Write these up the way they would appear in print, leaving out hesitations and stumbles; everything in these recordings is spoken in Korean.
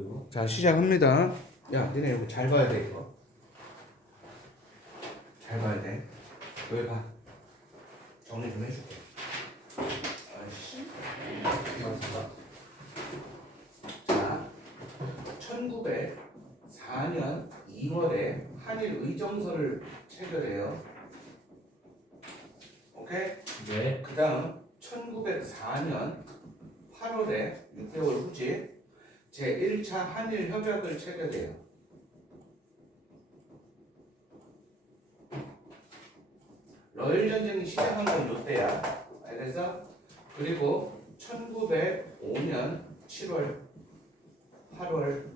이거? 자, 시작합니다. 야, 니네 이거 잘 봐야 돼, 이거. 잘 봐야 돼. 여기 봐. 정리 좀 해줄게. 아이씨. 맞다. 자, 1904년 2월에 한일 의정서를 체결해요. 오케이? 네. 그 다음 1904년 8월에 6개월 후지 제1차 한일 협약을 체결해요. 러일 전쟁이 시작한 건 이때야. 그래서 그리고 1905년 7월, 8월,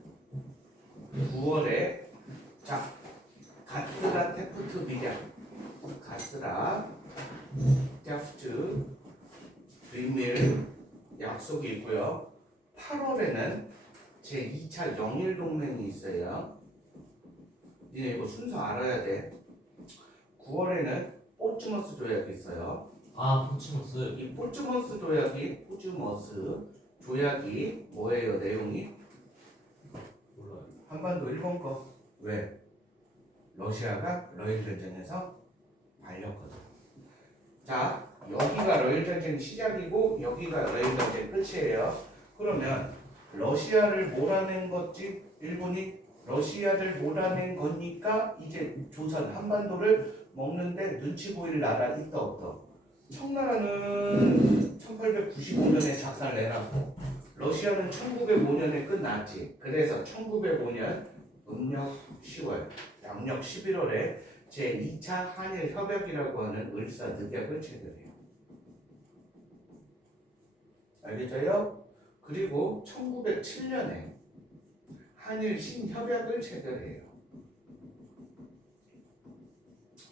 9월에 자 가스라 테프트 비략, 가스라 테프트 비밀 약속이 있고요. 8월에는 제2차 영일 동맹이 있어요. 니네 이거 순서 알아야 돼. 9월에는 포츠머스 조약이 있어요. 아, 포츠머스. 이 포츠머스 조약이 뭐예요? 내용이 몰라요. 한반도 일본 거. 왜? 러시아가 러일 전쟁에서 발렸거든. 자, 여기가 러일 전쟁 시작이고 여기가 러일 전쟁 끝이에요. 그러면 러시아를 몰아낸 거지 일본이 러시아를 몰아낸 거니까 이제 조선 한반도를 먹는데 눈치 보일 나라 있다 없다. 청나라는 1895년에 작살 내놨고 러시아는 1905년에 끝났지. 그래서 1905년 음력 10월, 양력 11월에 제2차 한일 협약이라고 하는 을사늑약을 체결해요. 알겠죠요? 그리고 1907년에 한일 신협약을 체결해요.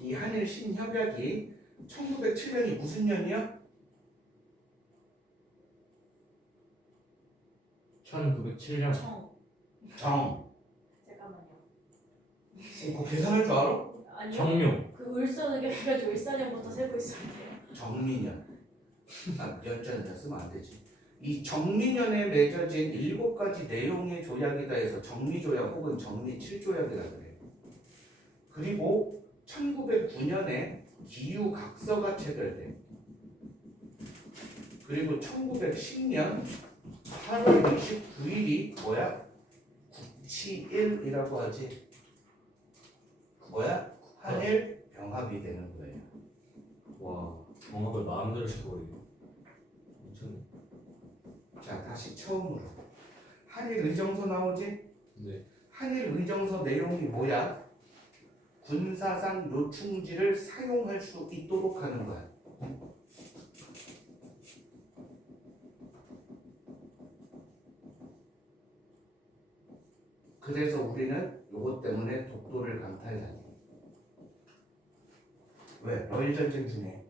이 한일 신협약이 1907년이 무슨 년이요? 1907년. 정. 잠깐만요. 이거 계산할 줄 알아? 아니요. 정묘. 그 을사늑약 해가지고 을사년부터 세고 있었는데요. 정민년. 몇전이나 쓰면 안 되지. 이 정민년에 맺어진 7가지 내용의 조약이다 해서 정미조약 혹은 정미칠조약이라 그래요. 그리고 1909년에 기유각서가 체결돼. 그리고 1910년 8월 29일이 뭐야? 971이라고 하지. 뭐야? 한일 병합이 되는 거예요. 와, 정확을 마음대로 시켜버리네. 엄청. 자, 다시 처음으로. 한일 의정서 나오지? 네. 한일 의정서 내용이 뭐야? 군사상 요충지를 사용할 수 있도록 하는 거야. 그래서 우리는 요것 때문에 독도를 강탈당해. 왜? 러일 전쟁 중에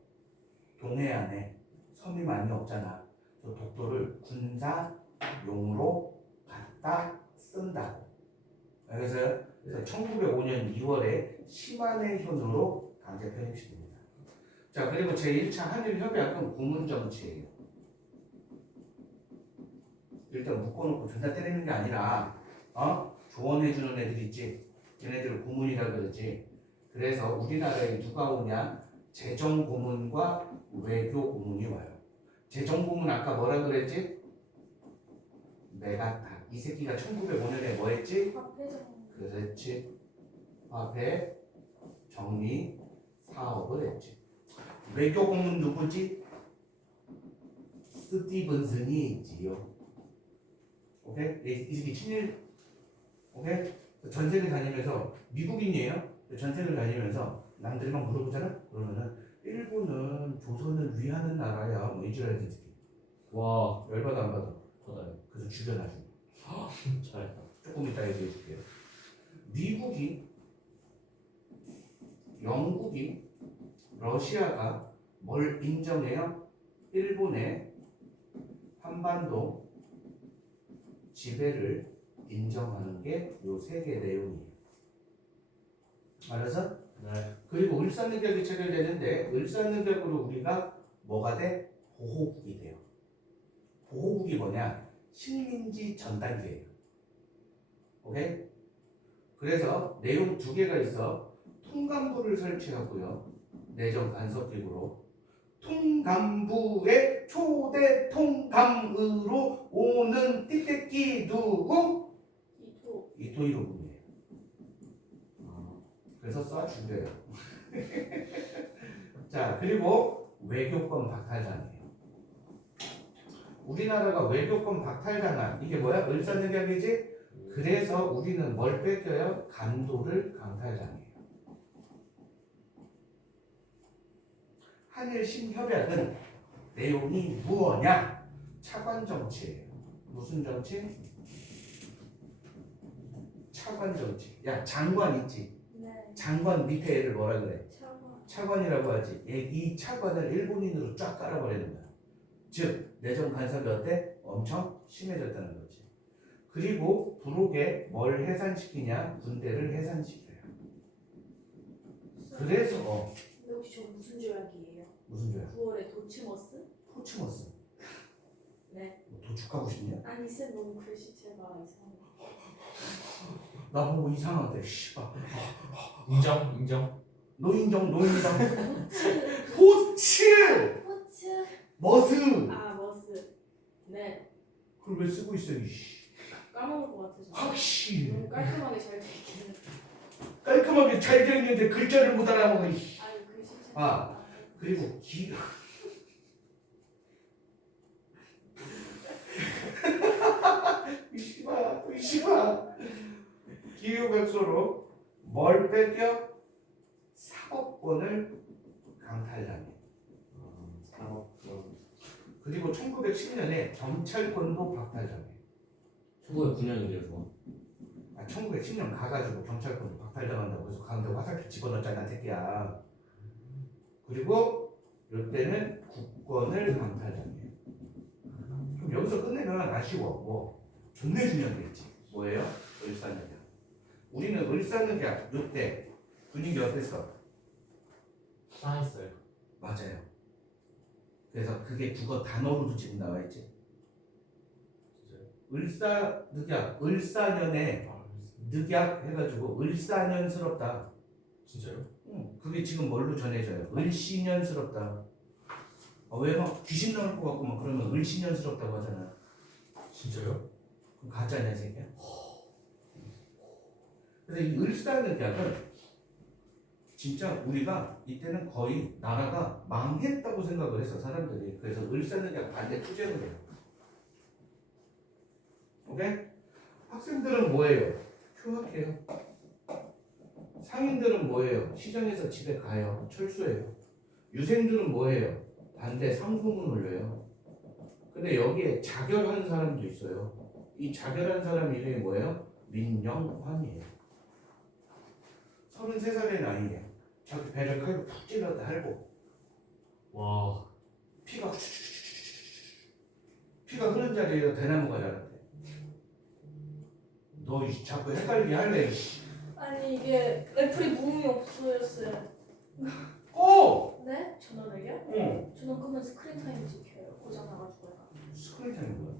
동해안에 섬이 많이 없잖아. 그 독도를 군사용으로 갖다 쓴다고. 그래서 1905년 2월에 시마네현으로 강제 편입시킵니다. 자, 그리고 제1차 한일 협약은 구문정치예요. 일단 묶어놓고 존나 때리는 게 아니라 조언해주는 애들 있지. 걔네들을 고문이라 그러지. 그래서 우리나라에 누가 오냐? 재정고문과 외교고문이 와요. 재정고문 아까 뭐라 그랬지? 메가타. 이 새끼가 1905년에 뭐 했지? 화폐정. 그렇지. 화폐 정리 사업을 했지. 외교고문 누구지? 스티븐슨이 있지요. 오케이? 이 새끼 친일. 오케이? 전세를 다니면서 미국인이에요. 전세를 다니면서 남들만 물어보잖아. 그러면은 일본은 조선을 위하는 나라야. 뭐 이지라는 새끼. 와, 열받아 안 받아. 받아요. 그래서 죽여놔줘. 잘했다. 조금 이따 얘기해줄게요. 미국이, 영국이, 러시아가 뭘 인정해요? 일본의 한반도 지배를 인정하는 게 요 세 개 내용이에요. 알아서? 네. 그리고 을사늑약이 체결되는데 을사늑약으로 우리가 뭐가 돼? 보호국이 돼요. 보호국이 뭐냐? 식민지 전단지예요. 오케이? 그래서 내용 두 개가 있어. 통간부를 설치하고요. 내정 간섭기구로. 통간부의 초대 통감으로 오는 띠떼끼 누구? 이토. 이토이로군이에요. 그래서 써주세요. 자, 그리고 외교권 박탈당이에요. 우리나라가 외교권 박탈당한 이게 뭐야? 을사늑약이지? 그래서 우리는 뭘 뺏겨요? 간도를 강탈당해요. 한일 신협약은 내용이 무엇냐? 차관 정치예요. 무슨 정치? 차관 정치. 야, 장관 있지? 네. 장관 밑에 애를 뭐라 그래? 차관. 차관이라고 하지. 이 차관을 일본인으로 쫙 깔아버리는 거야. 즉 내정 간섭이 어때? 엄청 심해졌다는 거지. 그리고 부록에 뭘 해산시키냐? 군대를 해산시켜요. 근데 혹시 저 무슨 조약이에요? 무슨 조약? 9월에 도치머스? 포츠머스. 네. 뭐 도축하고 싶냐? 아니 쌤 너무 글씨체가 이상해. 나보고 이상하대. 씨발. 인정. 노인정. 포츠. 포츠. 포츠. 머스. 아 머스. 네. 그걸 왜 쓰고 있어? 이씨. 까먹을 것 같아서. 확실. 너무 깔끔하게 잘 되기는. 깔끔하게 잘 되어 있는데 글자를 못 알아먹어. 이씨. 아유 글씨체. 아. 그리고 기. 이씨발. 기후백소로 뭘 뺏겨? 사법권을 강탈당해. 그리고 1910년에 경찰권도 박탈당해. 1909년인데요, 저거. 1910년 가가지고 경찰권도 박탈당한다고 해서 가운데 화살표 집어넣었잖아, 새끼야. 그리고 이때는 국권을 강탈당해. 그럼 여기서 끝내면 아쉬워. 뭐 존나 중요한 게 있지. 뭐예요? 을사늑약. 우리는 을사늑약 이때 분위기 어땠어? 싸했어요. 맞아요. 그래서 그게 국어 단어로도 지금 나와 있지. 진짜요? 을사늑약, 을사년에 늑약 해가지고 을사년스럽다. 진짜요? 응, 그게 지금 뭘로 전해져요? 을시년스럽다. 왜 막 귀신 나올 것 같고 막 그러면 을시년스럽다고 하잖아. 진짜요? 그럼 가짜냐, 이 새끼야? 그래서 이 을사늑약은 진짜 우리가 이때는 거의 나라가 망했다고 생각을 했어, 사람들이. 그래서 을사늑약 반대 투쟁을 해요. 오케이? 학생들은 뭐예요? 휴학해요. 상인들은 뭐예요? 시장에서 집에 가요. 철수해요. 유생들은 뭐예요? 반대 상소문 올려요. 근데 여기에 자결한 사람도 있어요. 이 자결한 사람 이름이 뭐예요? 민영환이에요. 33살의 나이에 저기 배를 칼로 푹 찔렀다 할고 와. 피가 흐른 자리에 대나무가 자랐대. 너 자꾸 헷갈리게 할래. 아니 이게 레플이 무음이 없어졌어요. 오! 네? 전원을요? 어. 전원 끄면 스크린 타임 지켜요. 고장 나가지고 약간. 스크린 타임인 거야.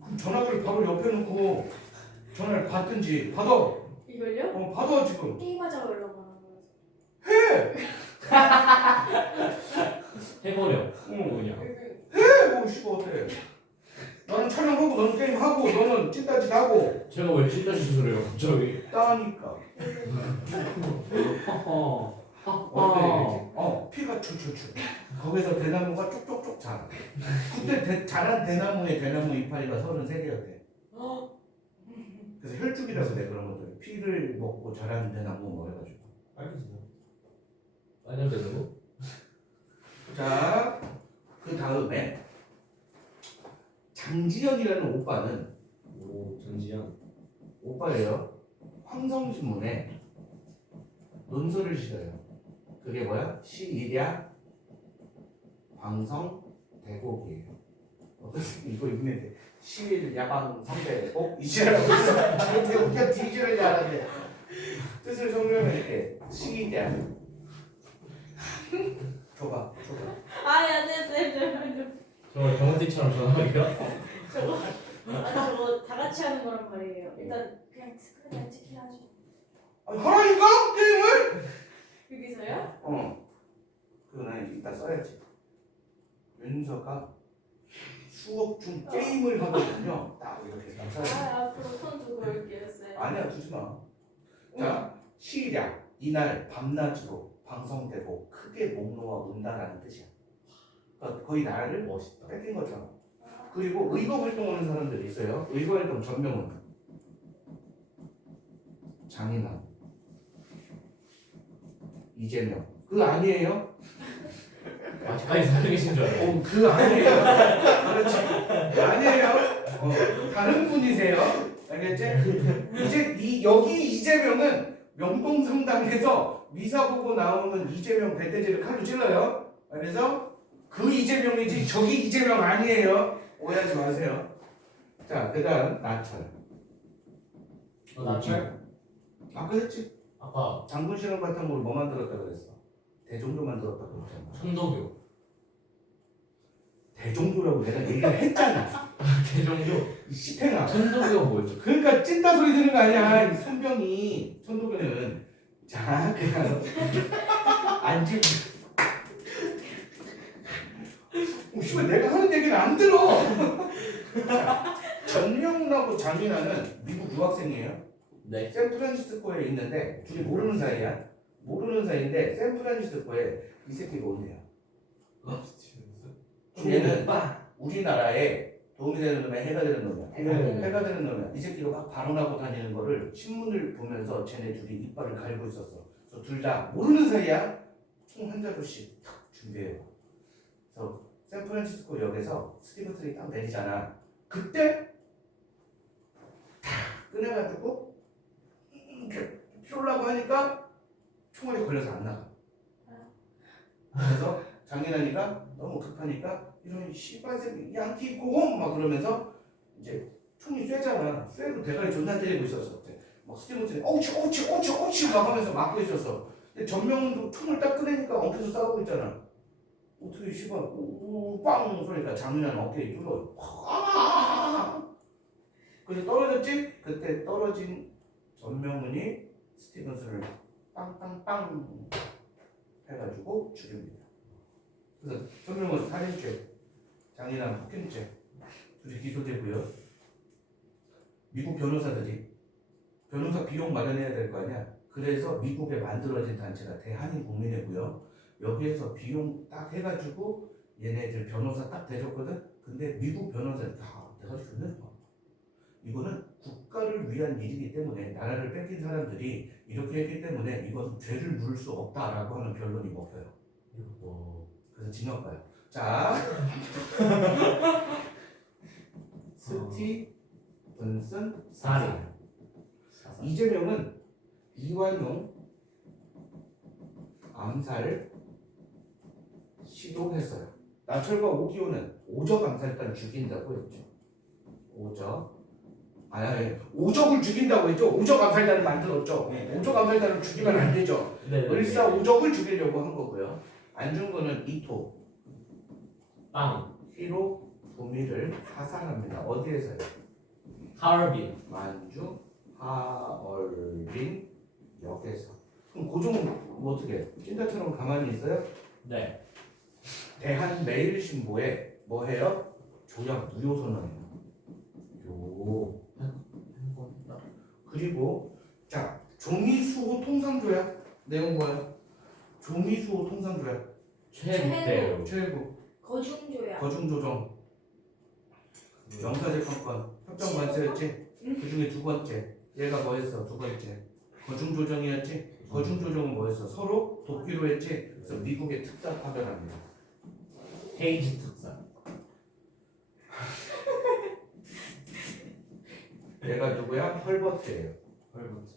그럼 전화기를 바로 옆에 놓고 전화를 받든지 받아. 이걸요? 받아 지금. 게임하자고 연락 안 하면서. 해. 해버려. 그냥. 여기 뭐 씨발 어때? 나는 촬영하고 너는 게임하고 너는 찐따짓 하고 제가 왜 찐따짓을 그래요, 갑자기? 따니까. 허허. 어때? 피가 추추추. 거기서 대나무가 쪽쪽쪽 자라. 그때 자란 대나무의 대나무 이파리가 33개였대. 그래서 혈죽이라고 돼 그런 것들. 피를 먹고 자란 대나무 뭐 해가지고. 알겠습니다. 아니면 되고. 자, 그 다음에 장지연이라는 오빠는 오, 장지현. 오빠예요. 황성신문에 논설을 실어요. 그게 뭐야? 시일야 광성 대곡이에요. 어떤 이거 읽는데 시일 야방 성대곡 이시라고 있어. 저한테 웃겨 뒤지를 잘하네. 뜻을 설명할 때 시일야. 줘봐. 아니 안돼 쌤. 정말 경호띠처럼 전화하기요? 저거 다 같이 같이 하는 거란 말이에요. 일단 그냥 스크린 타임 체크해야죠. 하라니까 게임을. 여기서요? 그거는 이따 써야지. 윤서가 수업 중 게임을 하거든요. 딱 이렇게 딱 써야지. 앞으로 폰 두고 올게요, 쌤. 아니야, 두지 마. 자, 시작. 이날 밤낮으로 방송되고 크게 목 놓아 운다라는 뜻이야. 그러니까 거의 나를 멋있다. 뺏긴 것처럼. 그리고 의거 활동하는 사람들이 있어요. 의거 활동 전명은 장인환, 이재명. 그거 아니에요? 아직까지 살고 계신 줄 알아요. 그 아니에요. 그렇지. 아니에요. 다른 분이세요. 알겠지? 여기 이재명은 명동성당에서 미사 보고 나오는 이재명 배대지를 칼로 찔러요. 그래서 그 이재명이지 저기 이재명 아니에요. 오해하지 마세요. 자, 그다음 나철. 나철? 아까 했지. 아까 장군 실험 바탕으로 뭐 만들었다 그랬어? 대종교 만들었다 그랬잖아. 천도교. 대종교라고 내가 얘기를 했잖아. 대종교. 이 시팽아. 천도교가 뭐였죠? 그러니까 찐따 소리 드는 거 아니야. 이 손병이 천도교는 자 그냥 앉지. 씨발 내가 하는 얘기는 안 들어. 자, 전명훈하고 장윤아는 미국 유학생이에요. 네. 샌프란시스코에 있는데 둘이 모르는 사이야. 모르는 사이인데 샌프란시스코에 이 새끼가 온대요. 그럼 얘는 우리나라에 도움이 되는 놈이야, 해가 되는 놈이야. 해가 되는 놈이야. 이 새끼가 막 발언하고 다니는 거를 신문을 보면서 쟤네 둘이 이빨을 갈고 있었어. 그래서 둘 다 모르는 사이야. 총 한 자루씩 탁 준비해요. 그래서 샌프란시스코 역에서 스티븐슨이 딱 내리잖아. 그때 탁 꺼내가지고 쏠라고 하니까 총알이 걸려서 안 나가. 그래서 장인환이가 너무 급하니까 이런 씨발새끼 양키 고홈 막 그러면서 이제 총이 쇠잖아. 쇠로 대가리 존나 때리고 있었어. 막 스티븐슨이 오치 막 하면서 막고 있었어. 근데 전명훈도 총을 딱 꺼내니까 엉켜서 싸우고 있잖아. 어떻게 씨발 빵 소리니까 장인환 어깨에 뚫려. 그래서 떨어졌지? 그때 떨어진 전명훈이 스티븐슨을 빵빵빵 해가지고 죽입니다. 그래서 전명훈 살인죄, 장인환 폭행죄 둘이 기소되고요. 미국 변호사들이 변호사 비용 마련해야 될 거 아니야. 그래서 미국에 만들어진 단체가 대한인국민회고요. 여기에서 비용 딱 해가지고 얘네들 변호사 딱 대줬거든. 근데 미국 변호사들 내가 좋네. 이거는 국가를 위한 일이기 때문에 나라를 뺏긴 사람들이 이렇게 했기 때문에 이것은 죄를 물을 수 없다라고 하는 변론이 먹혀요. 그래서 징역 가요. 자, 스티븐슨 살인. 이재명은 이완용 암살 시도했어요. 나철과 오기호는 오적 암살단 죽인다고 했죠. 오적을 죽인다고 했죠. 오적 암살단을 만들었죠. 오적 암살단을 죽이면 안 되죠. 을사 오적을 죽이려고 한 거고요. 안중근은 이토 히로 부미를 사살합니다. 어디에서요? 하얼빈. 만주 하얼빈 역에서. 그럼 고종은 뭐 어떻게 해? 찐따처럼 가만히 있어요? 네. 대한매일신보에 뭐 해요? 조약 무효 선언해요. 그리고 자 종이수호 통상조약 내용 뭐야? 종이수호 통상조약 최고 거중조정 영사재판권 협정관세였지. 그 중에 두 번째 얘가 뭐였어? 두 번째 거중조정이었지. 거중조정은 뭐였어? 서로 돕기로 했지. 그래서 미국의 특사 파견합니다. 헤이지 특사. 얘가 누구야? 헐버트예요. 헐버트.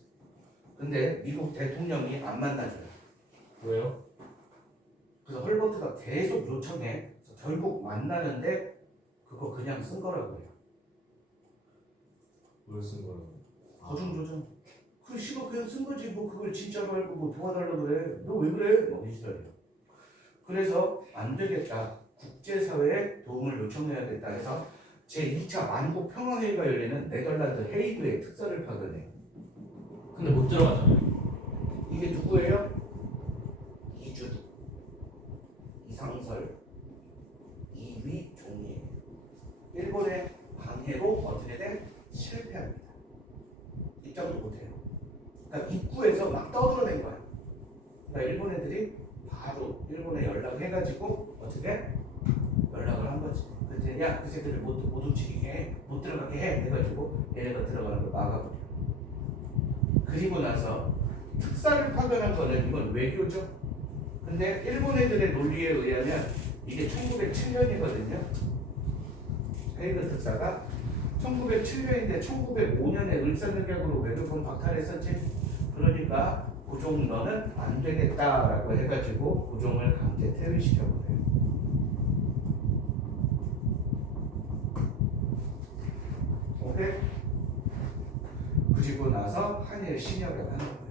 근데 미국 대통령이 안 만나줘요. 왜요? 그래서 헐버트가 계속 요청해. 그래서 결국 만나는데 그거 그냥 쓴 거라고 해요. 뭘 쓴 거예요? 거중조정. 그 씨가 그냥 쓴 거지. 뭐 그걸 진짜로 알고 뭐 도와달라고 그래. 너 왜 그래? 뭐 이 시절이에요. 그래서 안 되겠다. 국제사회에 도움을 요청해야겠다 해서 제2차 만국 평화회의가 열리는 네덜란드 헤이그의 특사를 파견해. 근데 못 들어가잖아요. 이게 누구예요? 이주두, 이상설, 이위 종이에요. 일본의 방해로 어떻게 돼? 실패합니다. 입장도 못해요. 그러니까 입구에서 막 떠들어댄 거야. 그러니까 일본 애들이 바로 일본에 연락을 해가지고 어떻게 연락을 한 거지. 그랬더니 야, 그 새끼들 못 움직이게 해, 못 들어가게 해 해가지고 얘네가 들어가는 걸 막아버려. 그리고 나서 특사를 파견한 거는 이건 외교죠. 근데 일본 애들의 논리에 의하면 이게 1907년이거든요. 헤이그 특사가 1907년인데 1905년에 을사늑약으로 외교권 박탈했었지. 그러니까 고종 너는 안 되겠다라고 해가지고 고종을 강제 퇴위시켜버려요. 오케이? 그리고 나서 한일 신협을 하는 거예요.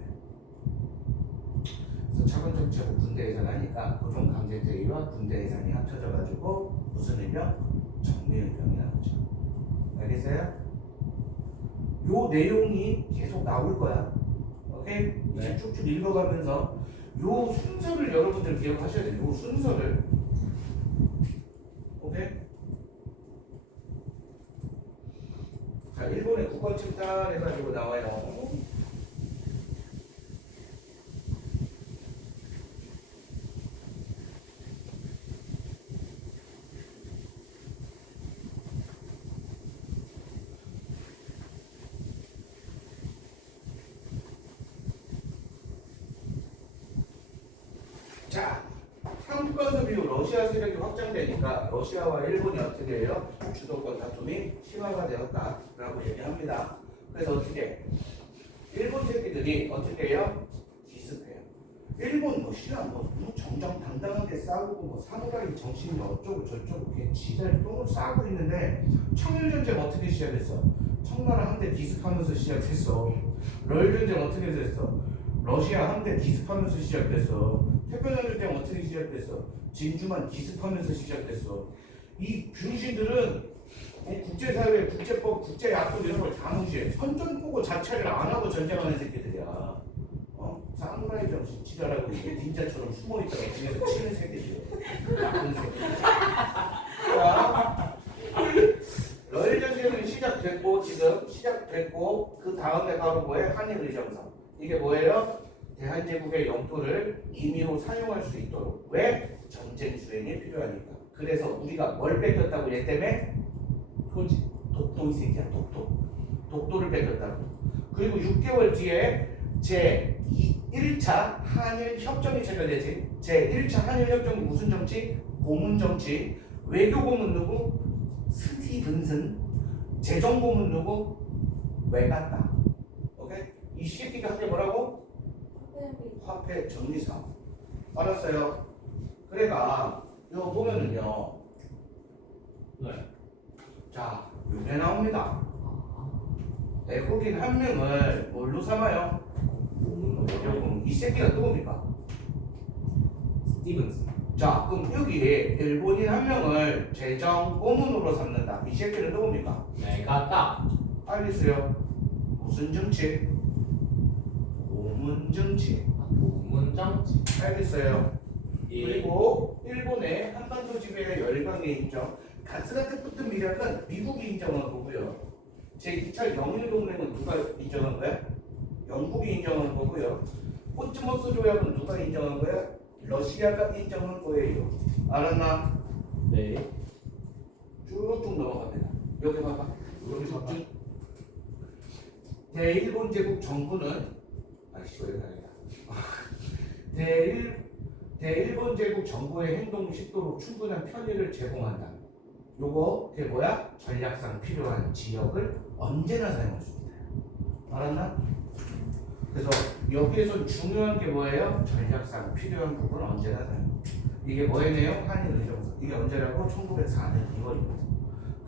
그래서 차관정치하고 군대 예산하니까 고종 강제 퇴위와 군대 예산이 합쳐져가지고 무슨 일병? 정미일병이 나오죠. 알겠어요? 요 내용이 계속 나올 거야. 오케이? 이제 네. 쭉쭉 읽어가면서 요 순서를 여러분들 기억하셔야 돼요. 요 순서를. 오케이? 자, 일본의 국권 침탈해가지고 나와요. 자, 한국관섭 이후 러시아 세력이 확장되니까 러시아와 일본이 어떻게 해요? 주도권 다툼이 심화가 되었다라고 얘기합니다. 그래서 어떻게? 일본 새끼들이 어떻게 해요? 기습해요. 일본 뭐 신랑 뭐 정정당당하게 싸우고 뭐 사무라이 정신이 어쩌고 저쩌고 걔 지들 똥을 싸고 있는데 청일전쟁 어떻게 시작했어? 청나라 함대 기습하면서 시작했어. 러일전쟁 어떻게 됐어? 러시아 함대 기습하면서 시작됐어. 태평양전쟁 어떻게 시작됐어? 진주만 기습하면서 시작됐어. 이 병신들은 국제사회, 국제법, 국제약속 이런 걸 다 무시해. 선전포고 자체를 안 하고 전쟁하는 새끼들이야. 사무라이 정신 지랄하고 이제 닌자처럼 숨어있다가 뒤에서 치는 새끼들. 나쁜 새끼들. 자, 러일 전쟁은 시작됐고 지금 시작됐고 그 다음에 바로 뭐예요? 한일의정서. 이게 뭐예요? 대한제국의 영토를 임의로 사용할 수 있도록. 왜? 전쟁 수행이 필요하니까. 그래서 우리가 뭘 뺏겼다고 얘 때문에? 토지. 독도 이 새끼야, 독도를 뺏겼다고. 그리고 6개월 뒤에 제1차 한일협정이 체결되지. 제1차 한일협정이 무슨 정치? 고문 정치. 외교고문 누구? 스티븐슨. 재정고문 누구? 외갔다. 오케이? 이 새끼가 한 게 뭐라고? 화폐 정리사. 알았어요? 그래가 이거 보면은요. 네. 자, 요게 나옵니다. 외국인 한 명을 뭘로 삼아요? 외교고문. 이 새끼가 누굽니까? 스티븐스. 자, 그럼 여기 일본인 한 명을 재정고문으로 삼는다. 이 새끼는 누굽니까? 내가 딱. 알겠어요? 무슨 정치? 고문 정치. 고문정치. 알겠어요? 예. 그리고 일본의 한반도 지배의 열강의 인정. 가스가트 붙은 미력은 미국이 인정한 거고요. 제2차 영일동맹은 누가 인정한 거야? 영국이 인정한 거고요. 포츠머스 조약은 누가 인정한 거야? 러시아가 인정한 거예요. 알았나? 네. 쭉쭉 넘어갑니다. 여기 봐봐. 여기 봐봐. 대일본 제국 정부는 아이씨 왜 다르다. 대일본 제국 정부의 행동 식도록 충분한 편의를 제공한다. 요거 그게 뭐야? 전략상 필요한 지역을 언제나 사용할 수 있다. 알았나? 그래서 여기에서 중요한 게 뭐예요? 전략상 필요한 부분 언제나 사용. 이게 뭐였네요? 한일의정서. 이게 언제라고? 1904년 2월이거든.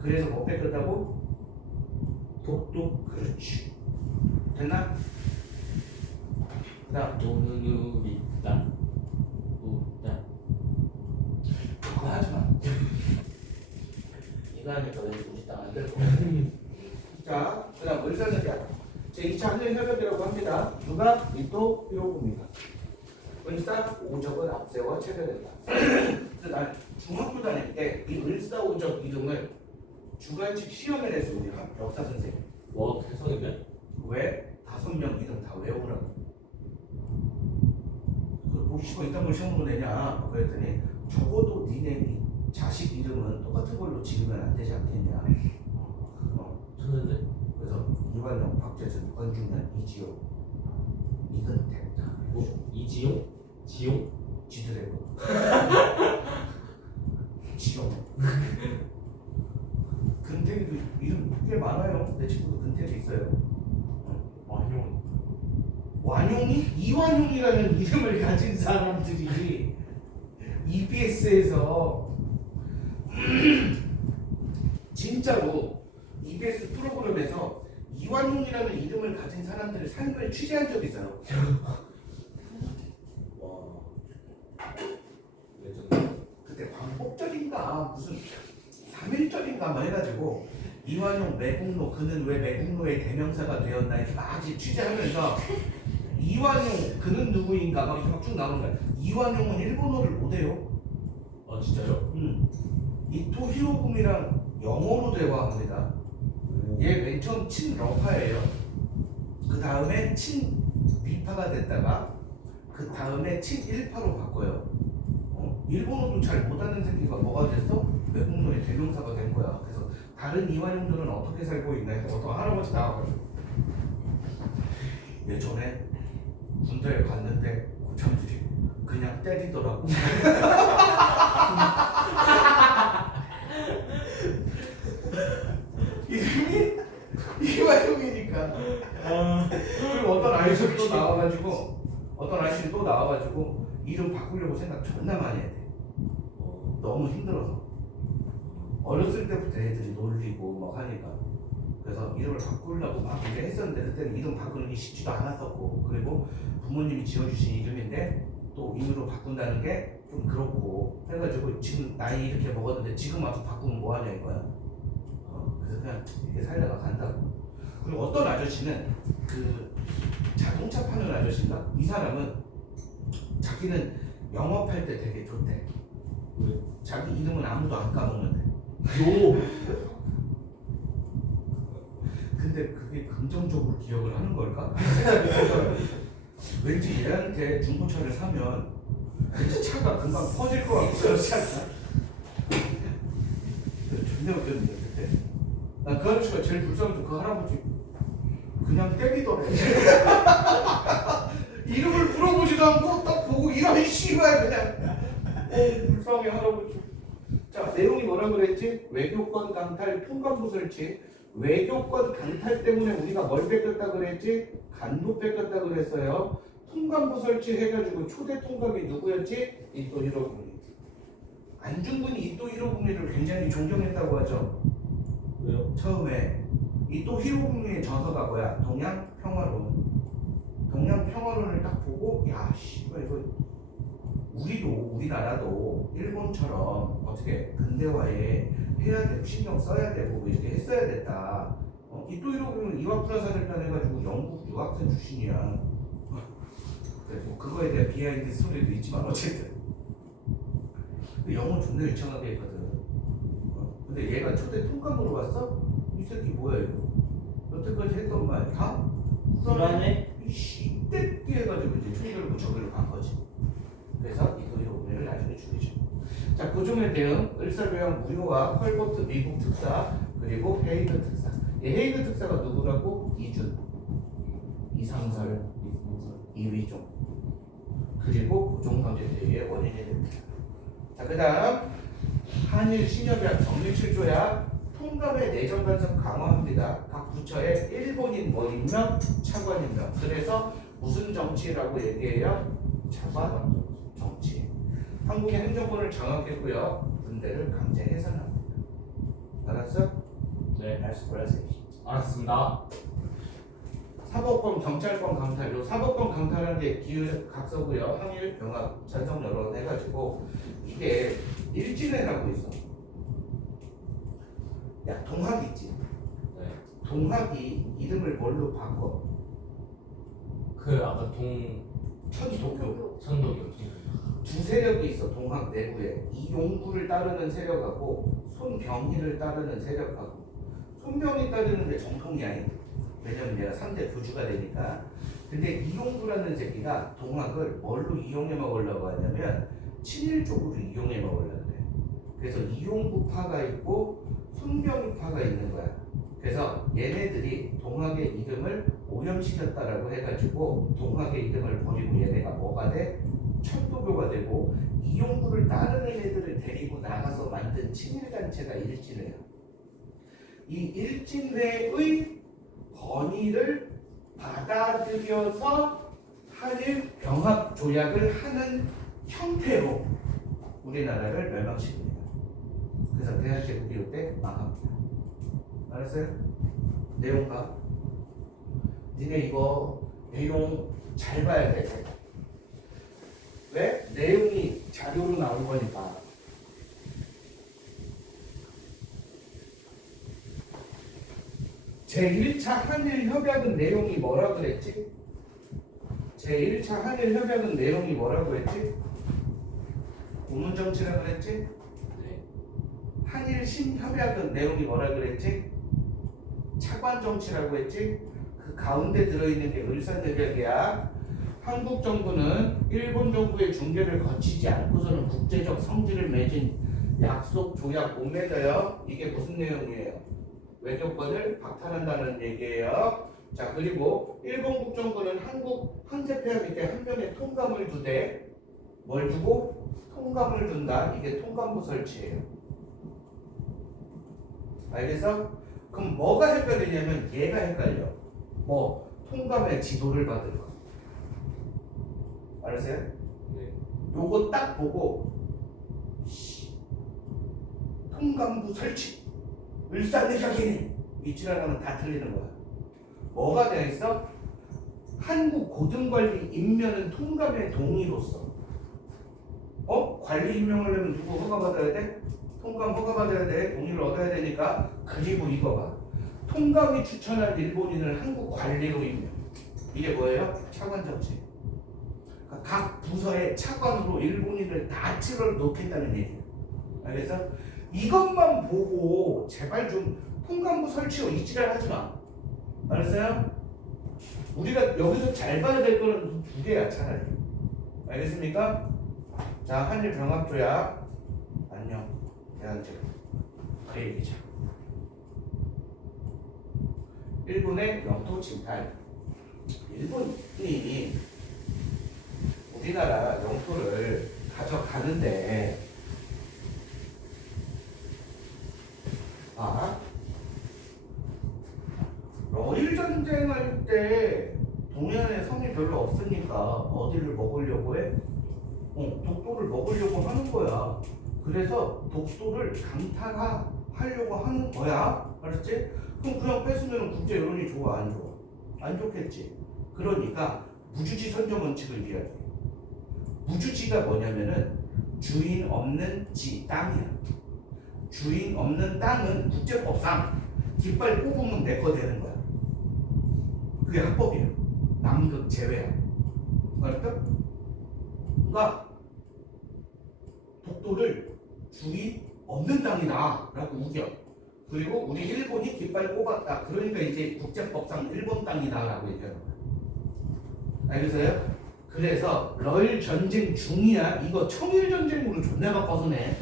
그래서 뭐 뺏겼다고? 독도. 그렇지. 됐나? 그다음 돈은 우리 땅. 우땅. 그거 하지 마. 이거 필요하니까 왠지 무시당 안될 거. 자, 그 다음 을사전자. 제2차 한일 협약이라고 합니다. 누가? 이토 히로부미가. 을사오적을 앞세워 체결했다. 그래서 난 중학교 다닐 때 이 을사오적 이름을 주관식 시험을 했어 우리 역사 선생님. 뭐 해석이면? 왜? 5명 이름 다 외우라고. 뭐 시고 이딴 걸 시험으로 내냐? 그랬더니 적어도 니네 자식 이름은 똑같은 걸로 지으면 안 되지 않겠냐? 천재인데? 그래서 이완용, 박재준, 권중현, 이지호, 이근택 다. 뭐? 이지용? 지용? 지드래곤. 지용. 근태기도 이름 꽤 많아요. 내 친구도 근태기 있어요. 완용. 완용이 이완용이라는 이름을 가진 사람들이 EBS에서 진짜로 EBS 프로그램에서 이완용이라는 이름을 가진 사람들의 삶을 취재한 적이 있어요. 와. 레전드. 그때 광복절인가 무슨 3.1절인가 뭐 해가지고 이완용 매국노 그는 왜 매국노의 대명사가 되었나 이렇게 막 취재하면서 이완용 그는 누구인가 막 이렇게 막 쭉 나오는 거야. 이완용은 일본어를 못해요. 아 진짜요? 이토 히로부미랑 영어로 대화합니다. 얘 맨 처음 친러파예요. 그 다음에 친미파가 됐다가 그 다음에 친일파로 바꿔요. 일본어도 잘 못하는 새끼가 뭐가 됐어? 외국노의 대명사가 된 거야. 그래서 다른 이완용들은 어떻게 살고 있나 해서 어떤 할아버지 나와가지고 예전에 군대에 갔는데 고참들이 그냥 때리더라고. 이름이 이완용이니까. 그리고 어떤 아저씨 또 나와가지고 이름 바꾸려고 생각 존나 많이 해야 돼. 너무 힘들어서. 어렸을 때부터 애들이 놀리고 막 하니까. 그래서 이름을 바꾸려고 막 이제 했었는데 그때는 이름 바꾸는 게 쉽지도 않았었고, 그리고 부모님이 지어주신 이름인데 또 이름으로 바꾼다는 게 좀 그렇고 해가지고 지금 나이 이렇게 먹었는데 지금 와서 바꾸면 뭐하냐 이거야. 그래서 그냥 이렇게 살다가 간다고. 그리고 어떤 아저씨는 그 자동차 파는 아저씨인가? 이 사람은 자기는 영업할 때 되게 좋대. 왜? 자기 이름은 아무도 안 까먹는데. 요. 근데 그게 긍정적으로 기억을 하는 걸까? 왠지 얘한테 중고차를 사면 왠지 차가 금방 퍼질 것 같고 그렇지 않나? 존나 웃겼는데 그때. 난 그 아저씨가 제일 불쌍해서 그 할아버지 그냥 때리더래. 이름을 물어보지도 않고 딱 보고 이런 씨발 그냥 불쌍해 할아버지. 자, 내용이 뭐라 그랬지? 외교권 강탈 통관부 설치. 외교권 강탈 때문에 우리가 뭘 뺏겼다 그랬지? 간부 뺏겼다 그랬어요. 통관부 설치해가지고 초대 통감이 누구였지? 이토 히로부미. 안중근이 이토 히로부미를 굉장히 존경했다고 하죠. 왜요? 처음에 이토 히로부미의 저서가 뭐야? 동양 평화론. 동양 평화론을 딱 보고 야 씨발 이거 우리나라도 일본처럼 어떻게 근대화에 해야 되고 신경 써야 되고 이렇게 했어야 됐다. 이토 히로부미는 이와쿠라사를 해가지고 영국 유학생 출신이야. 뭐 그거에 대한 비하인드 스토리도 있지만 어쨌든 영어 존나 유창하게 했거든. 근데 얘가 초대 통감으로 왔어? 이 새끼 뭐야 이거? 여태까지 했던 말 다? 불안해? 이씨 떼끼 해가지고 이제 총 들고 저기로 간 거지. 그래서 이토 히로부미를 나중에 죽이죠. 자, 고종의 대응, 을사교양 무효와 펄버트 미국 특사, 그리고 헤이그 특사. 이 헤이그 특사가 누구라고? 이준, 이상설, 이위종, 그리고 고종상제대의의 원인이 됩니다. 자, 그 다음 한일 신협약 정밀칠조약 통감의 내정 간섭 강화합니다. 각 부처의 일본인 원인명 차관인명. 그래서 무슨 정치라고 얘기해요? 차관 정치. 한국의 행정권을 장악했고요. 군대를 강제 해산합니다. 알았어? 네. 알았어. 알았습니다. 사법권, 경찰권 강탈. 요 사법권 강탈한 게 기후각서고요. 항일 병합 찬성 여론 해가지고 이게 일진회라고 있어. 야 동학 있지. 네. 동학이 이름을 뭘로 바꿔? 그 아까 동 천도교. 천도교. 두 세력이 있어. 동학 내부에 이용구를 따르는 세력하고 손병희를 따르는 세력하고. 손병희 따르는 게 정통이야. 왜냐면 내가 3대 교주가 되니까. 근데 이용구라는 새끼가 동학을 뭘로 이용해 먹으려고 하냐면 친일 쪽으로 이용해 먹으려고 그래. 그래서 이용구파가 있고 손병희파가 있는 거야. 그래서 얘네들이 동학의 이름을 오염시켰다라고 해가지고 동학의 이름을 버리고 얘네가 뭐가 돼? 천도교가 되고 이용구를 따르는 애들을 데리고 나가서 만든 친일단체가 일진회야. 이 일진회의 건의를 받아들여서 한일 병합 조약을 하는 형태로 우리나라를 멸망시킵니다. 그래서 대한제국이 이때 망합니다. 알았어요? 내용 봐. 니네 이거 내용 잘 봐야 돼. 왜? 내용이 자료로 나온 거니까. 제1차 한일협약은 내용이 뭐라 그랬지? 제1차 한일협약은 내용이 뭐라고 했지? 고문정치라 그랬지? 네. 한일 신협약은 내용이 뭐라 그랬지? 차관정치라고 했지? 그 가운데 들어있는 게 을사늑약이야. 한국 정부는 일본 정부의 중재를 거치지 않고서는 국제적 성질을 맺은 약속 조약 못 맺어요. 이게 무슨 내용이에요? 외교권을 박탈한다는 얘기예요. 자, 그리고 일본 국정부는 한국 항제폐하 밑에 한 면에 통감을 두되 뭘 두고? 통감을 둔다. 이게 통감부 설치예요. 알겠어? 그럼 뭐가 헷갈리냐면 얘가 헷갈려. 뭐 통감의 지도를 받을 거. 알았어요? 네. 요거 딱 보고 통감부 설치 을사늑약이네 이치라면 다 틀리는 거야. 뭐가 되어 있어? 한국 고등관리 임명은 통감의 동의로서 관리 임명을 하려면 누구 허가받아야 돼? 통감 허가받아야 돼. 동의를 얻어야 되니까. 그리고 이거 봐. 통감이 추천한 일본인을 한국 관리로 임명. 이게 뭐예요? 차관정치. 그러니까 각 부서의 차관으로 일본인을 다 찍어놓겠다는 얘기예요. 알겠어? 이것만 보고 제발 좀 통감부 설치고 이지랄 하지 마. 알았어요? 우리가 여기서 잘 봐야 될 거는 두 개야 차라리. 알겠습니까? 자, 한일 병합조약 안녕. 대한제국 그 얘기죠. 일본의 영토 침탈. 일본이 우리나라 영토를 가져가는데 러일 전쟁할 때 동해안에 섬이 별로 없으니까 어디를 먹으려고 해? 독도를 먹으려고 하는 거야. 그래서 독도를 강탈하려고 하는 거야. 알았지? 그럼 그냥 뺏으면 국제 여론이 좋아, 안 좋아? 안 좋겠지. 그러니까 무주지 선정 원칙을 비하해. 무주지가 뭐냐면은 주인 없는 지, 땅이야. 주인 없는 땅은 국제법상 깃발 꼽으면 내 거 되는 거야. 그게 합법이야. 남극 제외야. 알았죠? 그러니까 독도를 주인 없는 땅이다 라고 우겨. 그리고 우리 일본이 깃발 꼽았다. 그러니까 이제 국제법상 일본 땅이다 라고 얘기하는 거야. 알겠어요? 그래서 러일 전쟁 중이야. 이거 청일 전쟁으로 존나 바꿔서네.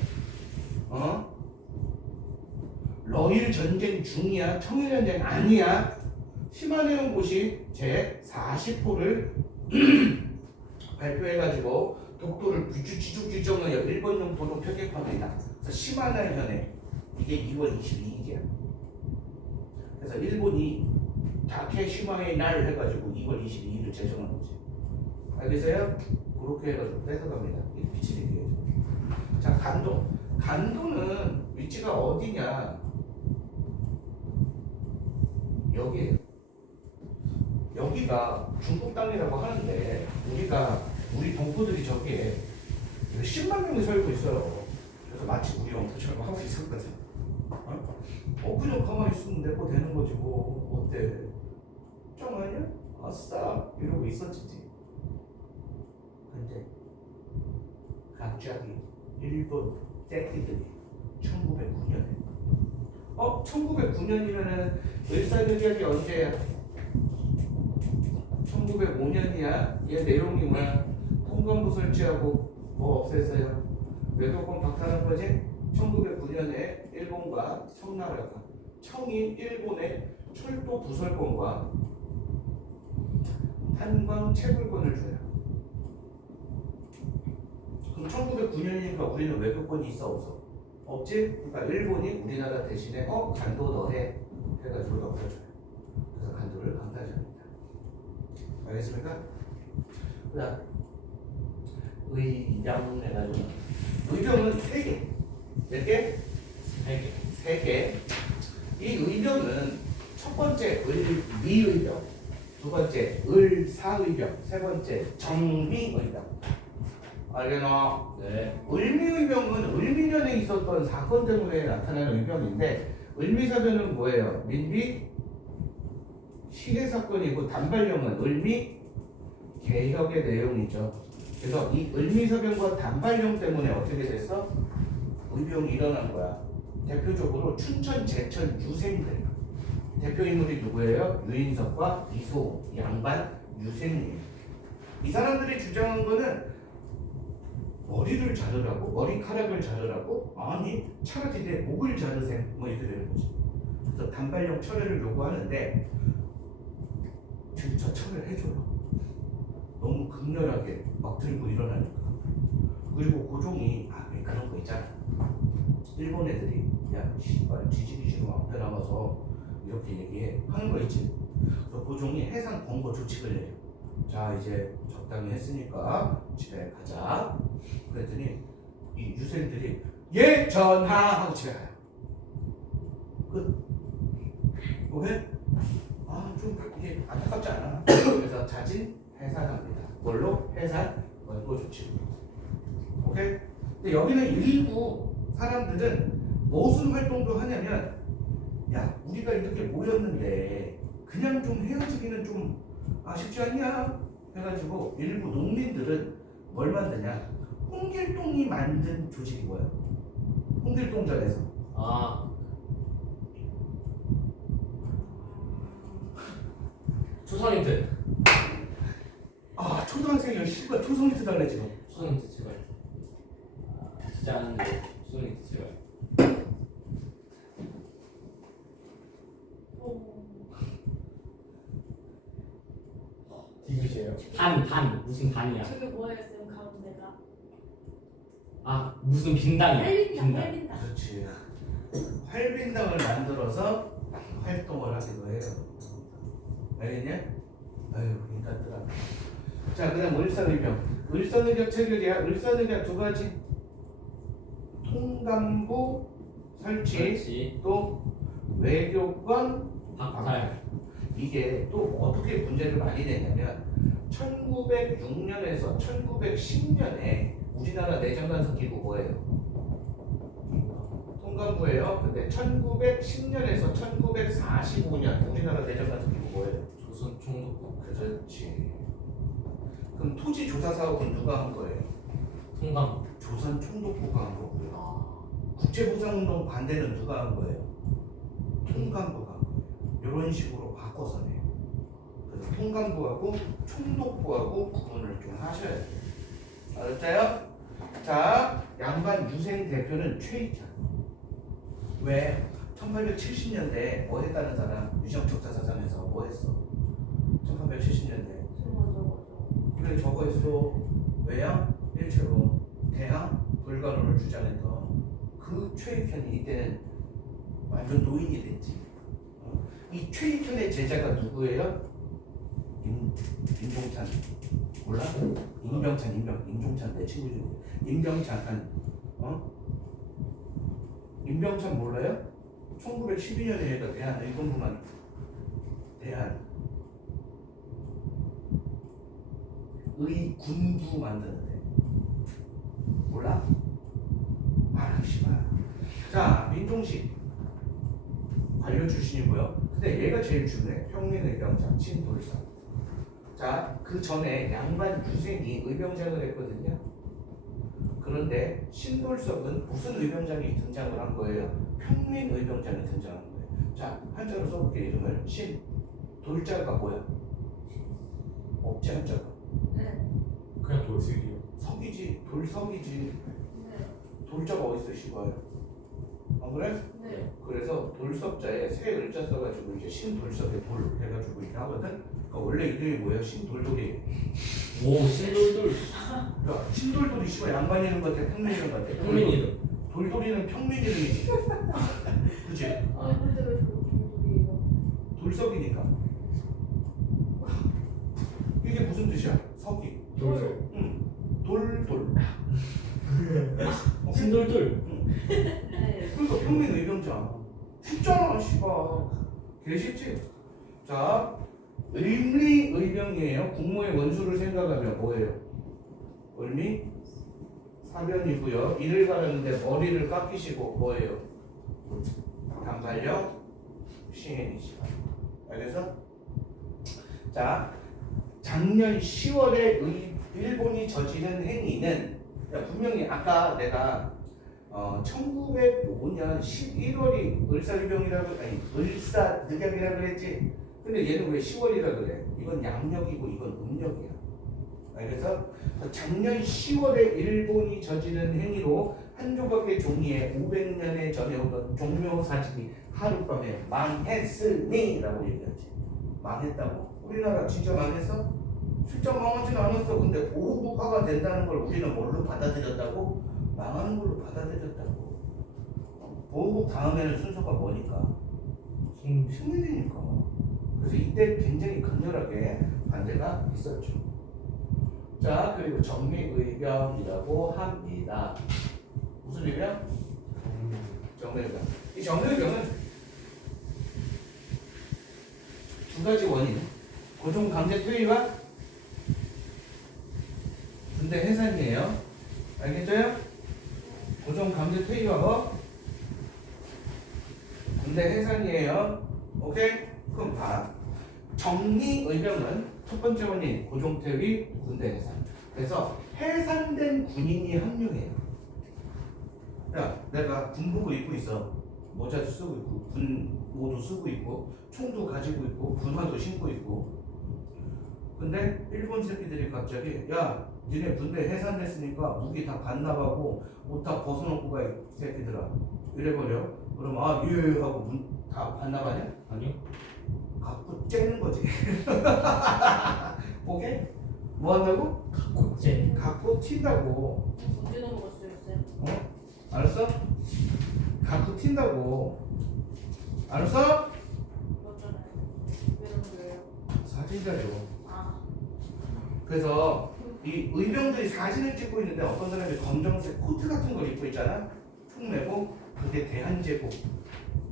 러일 전쟁 중이야. 청일 전쟁 아니야. 시마네온 고시 제 40호를 발표해가지고 독도를 부주지주 규정하여 일본 영토로 표격합니다. 그래서 시마네 현에 이게 2월 22일이야. 그래서 일본이 다케시마의 날 해가지고 2월 22일을 제정한 거지. 알겠어요? 그렇게 해가지고 뺏어갑니다. 이 미치겠네요. 자, 간도. 간도는 위치가 어디냐? 여기에요. 여기가 중국 땅이라고 하는데 우리 동포들이 저기에 몇십만 명이 살고 있어요. 그래서 마치 우리 영토처럼 하고 있었거든. 그냥 가만히 있으면 내거 되는 거지 뭐. 어때? 짱 아니야? 아싸 이러고 있었지. 근데 갑자기 일본 새끼들이 1909년에 1909년이면은 을사늑약이 언제야? 1905년이야. 얘 내용이 뭐야? 통감부 설치하고 뭐 없앴어요? 외교권 박탈한 거지? 1909년에 일본과 청나라가 청이 일본에 철도 부설권과 탄광 채굴권을 줘요. 그럼 1909년이니까 우리는 외교권이 있어 없어? 없지? 그러니까 일본이 우리나라 대신에 간도 너해 해가지고 넘겨줘요. 그래서 간도를 강타합니다. 알겠습니까? 그다음 의병 해가지고 의병은 3개. 몇 개? 3개. 3개. 이 의병은 첫 번째 을미의병, 두 번째 을사의병, 세 번째 정미의병. 알겠나? 네. 을미의병은 을미년에 있었던 사건 때문에 나타나는 의병인데 을미사변은 뭐예요? 민비 시해 사건이고 단발령은 을미 개혁의 내용이죠. 그래서 이 을미사변과 단발령 때문에 어떻게 됐어? 의병이 일어난 거야. 대표적으로 춘천 제천 유생들 대표 인물이 누구예요? 유인석과 이소 양반 유생님. 이 사람들이 주장한 거는 머리를 자르라고? 머리카락을 자르라고? 아니 차라리 내 목을 자르셈 뭐 이렇게 되는 거지. 그래서 단발령 철회를 요구하는데 진짜 철회해줘요. 너무 극렬하게 막 들고 일어나니까. 그리고 고종이 왜 그런 거 있잖아. 일본 애들이 야 씨발 뒤지기 싫으면 앞에 나가서 이렇게 얘기해 하는 거 있지. 그래서 고종이 해상 권고 조칙을 내려. 자 이제 적당히 했으니까 집에 가자. 그랬더니 이 유생들이 예 전하 하고 집에 가요. 끝. 왜? 좀 이게 안타깝지 않아? 그래서 자진 해산합니다. 뭘로? 해산 권고 조칙. 오케이? 근데 여기는 일부 사람들은 무슨 활동도 하냐면 야 우리가 이렇게 모였는데 그냥 좀 헤어지기는 좀 아쉽지 않냐? 해가지고 일부 농민들은 뭘 만드냐? 홍길동이 만든 조직이 뭐야? 홍길동전에서 초성인트. 초등학생이 씨발 초성인트 달래 지금. 초성인트 제발. 진짜 아는데 초성인트 제발. 디귿이에요. 반 무슨 반이야? 저게 뭐였어요 가운데가? 무슨 빈당이야. 활빈당. 그렇지. 활빈당을 만들어서 활동을 하기도 해요. 알겠냐? 아유 인간들아. 자 그다음 을사의병. 을사늑약 체결이야. 을사늑약 두 가지. 통감부 설치 또 외교권 박탈. 이게 또 어떻게 문제를 많이 내냐면 1906년에서 1910년에 우리나라 내정간섭 기구 뭐예요? 통감부예요. 근데 1910년에서 1945년 우리나라 내정간섭 기구 뭐예요? 조선 총독부. 그렇지. 그럼 토지 조사 사업은 누가 한 거예요? 통감. 조선 총독부가 한 거고요. 국제보상운동 반대는 누가 한 거예요? 통감부가 한 거예요. 이런 식으로 바꿔서 내요. 그래서 통감부하고 총독부하고 구분을 좀 하셔야 돼요. 알았어요? 자, 양반 유생 대표는 최희찬. 왜? 1870년대 뭐 했다는 사람? 유정적자사상에서 뭐 했어? 1870년대. 그래 저거 했어. 왜요? 일체로 대항 불가론을 주장했던 그 최익현이 이때는 완전 노인이 됐지. 이 최익현의 제자가 누구예요? 임종찬 몰라? 임종찬 내 친구 중에 임병찬 임병찬 몰라요? 1912년에 얘가 대한 일본군만 대한 의군부 만드는데 몰라? 씨발. 자 민종식 의병 출신이고요. 근데 얘가 제일 중요해. 평민 의병장 신돌섭. 자, 그 전에 양반 유생이 의병장을 했거든요. 그런데 신돌섭은 무슨 의병장이 등장을 한 거예요? 평민 의병장이 등장한 거예요. 자, 한자로 써볼게. 이름을 신. 돌자가 뭐야? 없지 한자가. 네. 그냥 돌색이요. 석이지. 돌석이지. 네. 돌자가 어딨어 시발. 안 그래? 네. 그래서 돌석자에 새 을자 써가지고 이제 신돌석에 돌 해가지고 이렇게 하거든. 그러니까 원래 이름이 뭐예요? 신돌돌이. 오 신돌돌. 그러니까 신돌돌이 씨발 양반 이름 같아, 평민 이름 같아. 평민 이름. 돌돌이는 평민 이름이지. 그치? 아 근데 왜 저거 돌돌이에요? 돌석이니까. 이게 무슨 뜻이야? 석이. 돌석. 응. 돌돌. 신돌돌. 네. 그러니까 평민 의병장. 쉽잖아, 씨발. 개 쉽지? 자, 을미 의병이에요. 국모의 원수를 생각하면 뭐예요? 을미 사변이고요. 이를 가렸는데 머리를 깎이시고 뭐예요? 단발력 시행이시다. 알겠어? 자, 작년 10월에 일본이 저지른 행위는 분명히 아까 내가 1905년 11월이 을사의병이라고 아니 을사늑약이라고 그랬지. 근데 얘는 왜 10월이라 그래? 이건 양력이고 이건 음력이야. 그래서 작년 10월에 일본이 저지른 행위로 한 조각의 종이에 500년에 전해오던 종묘 사직이 하룻밤에 망했으니라고 얘기하지. 망했다고? 우리나라 진짜 망했어? 진짜 망하진 않았어. 근데 보호국가가 된다는 걸 우리는 뭘로 받아들였다고? 망하는 걸로 받아들였다고. 보호국 다음에는 순서가 뭐니까? 식민지니까. 그래서 이때 굉장히 강렬하게 반대가 있었죠. 자, 그리고 정미의병이라고 합니다. 무슨 의병? 정미의병. 이 정미의병은 두 가지 원인. 고종 강제 퇴위와 군대 해산이에요. 알겠죠? 고종 강제 퇴위와 뭐? 군대 해산이에요. 오케이? 그럼 봐. 정리의병은 첫 번째 원인 고종 퇴위, 군대 해산. 그래서 해산된 군인이 합류해요. 야, 내가 군복을 입고 있어. 모자도 쓰고 있고, 군 모도 쓰고 있고, 총도 가지고 있고, 군화도 신고 있고. 근데 일본 새끼들이 갑자기 야, 니네 군대 해산됐으니까 무기 다 반납하고 옷 다 벗어놓고 가, 이 새끼들아. 이래버려. 그럼 아, 예 하고 문 다 반납하냐? 아니요. 갖고 째는 거지. 오케이? 뭐 한다고? 각국제. 갖고 튄다고. 언제 넘어갔어요, 쌤? 어? 알았어? 갖고 튄다고. 알았어? 맞잖아요. 왜 그런 거예요? 사진자죠. 아. 그래서 이 의병들이 사진을 찍고 있는데 어떤 사람이 검정색 코트 같은 걸 입고 있잖아. 총 메고 그게 대한제국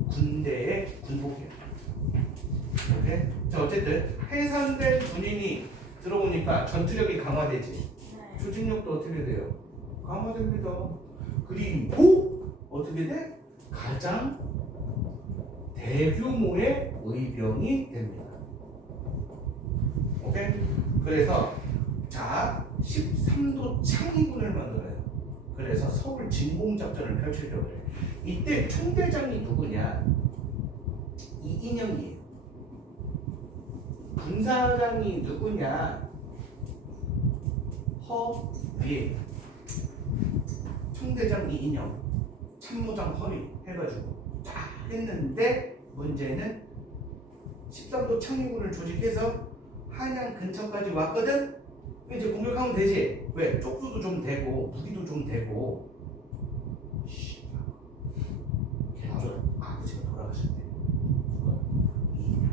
군대의 군복이야. 오케이? 자, 어쨌든 해산된 군인이 들어오니까 전투력이 강화되지. 네. 조직력도 어떻게 돼요? 강화됩니다. 그리고 어떻게 돼? 가장 대규모의 의병이 됩니다. 오케이? 그래서 자 13도 창의군을 만들어요. 그래서 서울 진공작전을 펼치려고 해요. 이때 총대장이 누구냐? 이인영이에요. 군사장이 누구냐? 허비에요. 총대장 이인영, 참모장 허리 해가지고 다 했는데 문제는 13도 창의군을 조직해서 한양 근처까지 왔거든? 이제 공격하면 되지. 왜? 쪽수도 좀 되고 무기도 좀 되고. 아버지가 돌아가실 때 이인영.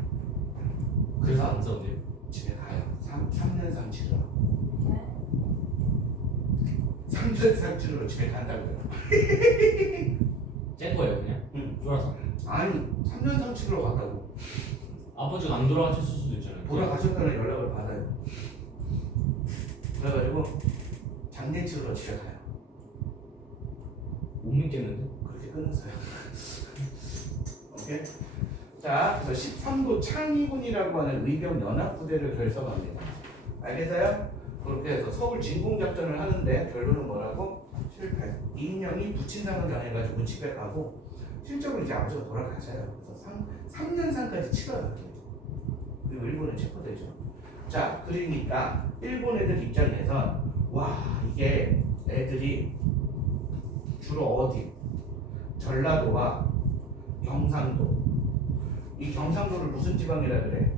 그래서 안 싸운대요. 집에 가요. 3년 상치로. 네. 3년 상치로 집에 간다고요. 짠 거예요 그냥. 응. 쫄아서. 아니 3년 상치로 갔다고. 아버지가 안 돌아가셨을 수도 있잖아요. 돌아가셨다는 연락을 받아요. 그래가지고 장례 치르러 집에 가요. 못 믿겠는데. 그렇게 끝났어요. 오케이? 자, 그래서 13도 창의군이라고 하는 의병 연합부대를 결성합니다. 알겠어요? 그렇게 해서 서울 진공작전을 하는데 결론은 뭐라고? 실패. 이인영이 부친상을 당해가지고 집에 가고 실적으로 이제 아버지가 돌아가셔요. 그래서 3년상까지 치러요. 그리고 일본은 체포되죠. 자, 그러니까 일본 애들 입장에선 와, 이게 애들이 주로 어디? 전라도와 경상도. 이 경상도를 무슨 지방이라 그래?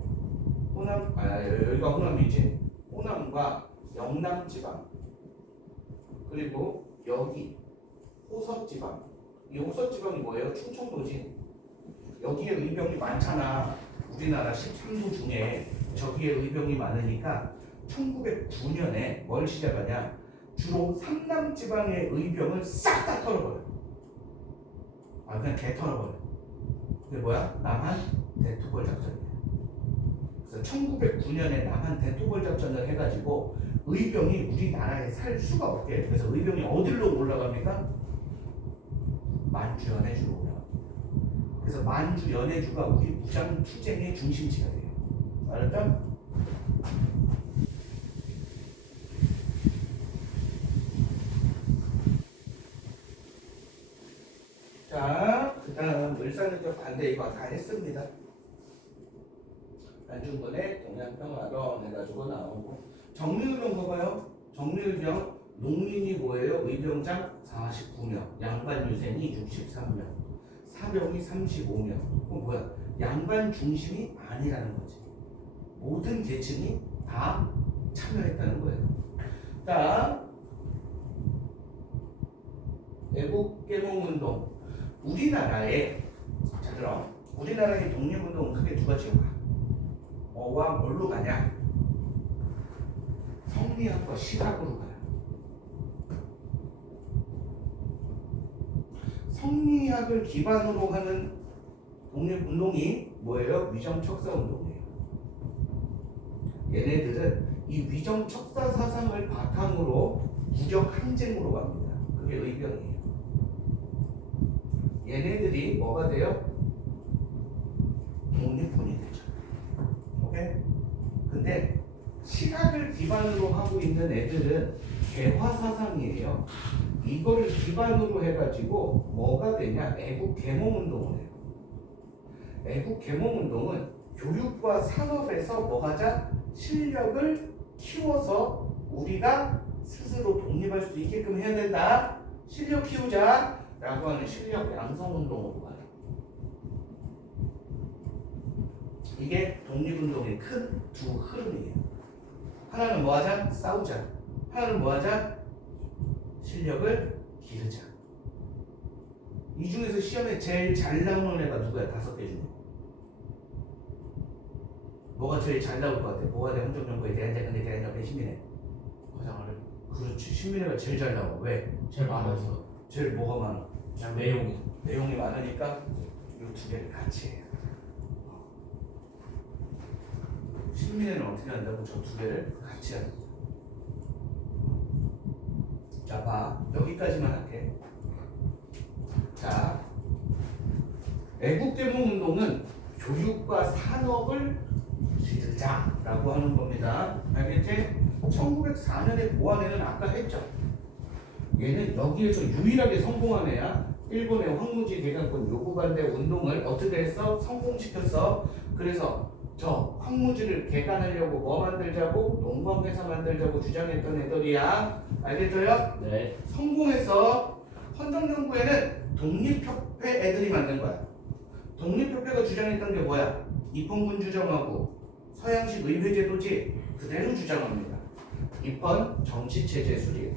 호남, 여기가 호남이지. 호남과 영남 지방. 그리고 여기 호서 지방. 이 호서 지방이 뭐예요? 충청도지. 여기에 의병이 많잖아. 우리나라 13도 중에 저기에 의병이 많으니까 1909년에 뭘 시작하냐? 주로 삼남 지방의 의병을 싹 다 털어버려. 그냥 개 털어버려. 그게 뭐야? 남한 대토벌 작전이야. 그래서 1909년에 남한 대토벌 작전을 해가지고 의병이 우리나라에 살 수가 없게 해. 그래서 의병이 어디로 올라갑니까? 만주 연해주로 올라갑니다. 그래서 만주 연해주가 우리 무장 투쟁의 중심지가 돼요. 알았죠? 자, 그 다음 을사늑역 반대 이거 다 했습니다. 안중근의 동양평화론 해가지고 나오고 정리의병 봐봐요. 정리의병 농민이 뭐예요? 의병장 49명, 양반 유생이 63명, 사병이 35명. 그건 뭐야? 양반 중심이 아니라는 거지. 모든 계층이 다 참여했다는 거예요. 자, 애국개몽운동. 우리나라의, 자 그럼 우리나라의 독립운동은 크게 두 가지가 뭐와 뭘로 가냐? 성리학과 시학으로 가요. 성리학을 기반으로 하는 독립운동이 뭐예요? 위정척사운동이에요. 얘네들은 이 위정척사 사상을 바탕으로 무력항쟁으로 갑니다. 그게 의병이에요. 얘네들이 뭐가 돼요? 독립군이 되죠. 오케이? 근데 시각을 기반으로 하고 있는 애들은 개화 사상이에요. 이거를 기반으로 해가지고 뭐가 되냐? 애국 계몽운동을 해요. 애국 계몽운동은 교육과 산업에서 뭐 하자? 실력을 키워서 우리가 스스로 독립할 수 있게끔 해야 된다. 실력 키우자 라고 하는 실력 양성운동으로 가요. 이게 독립운동의 큰 두 흐름이에요. 하나는 뭐 하자? 싸우자. 하나는 뭐 하자? 실력을 기르자. 이 중에서 시험에 제일 잘 나오는 애가 누구야? 5개 중에. 뭐가 제일 잘 나올 것 같아? 뭐가 돼? 헌정정부에 대한장관에 대한장관 신민회. 가장 아래. 그렇지. 신민회가 제일 잘 나와. 왜? 제일 많아서. 제일 뭐가 많아? 그냥 내용이. 내용이 많으니까 이 두 개를 같이 해요. 신민회는 어떻게 한다고? 저 두 개를 같이 합니다. 자, 봐. 여기까지만 할게. 자, 애국계몽운동은 교육과 산업을 기르자라고 하는 겁니다. 알겠지? 1904년에 보완에는 아까 했죠. 얘는 여기에서 유일하게 성공한 애야. 일본의 황무지 개간권 요구 반대 운동을 어떻게 했어? 성공시켰어. 그래서 저 황무지를 개간하려고 뭐 만들자고? 농광회사 만들자고 주장했던 애들이야. 알겠어요? 네. 성공해서 헌정정부에는 독립협회 애들이 만든 거야. 독립협회가 주장했던 게 뭐야? 입헌군 주장하고 서양식 의회제도지 그대로 주장합니다. 입헌 정치체제 수립,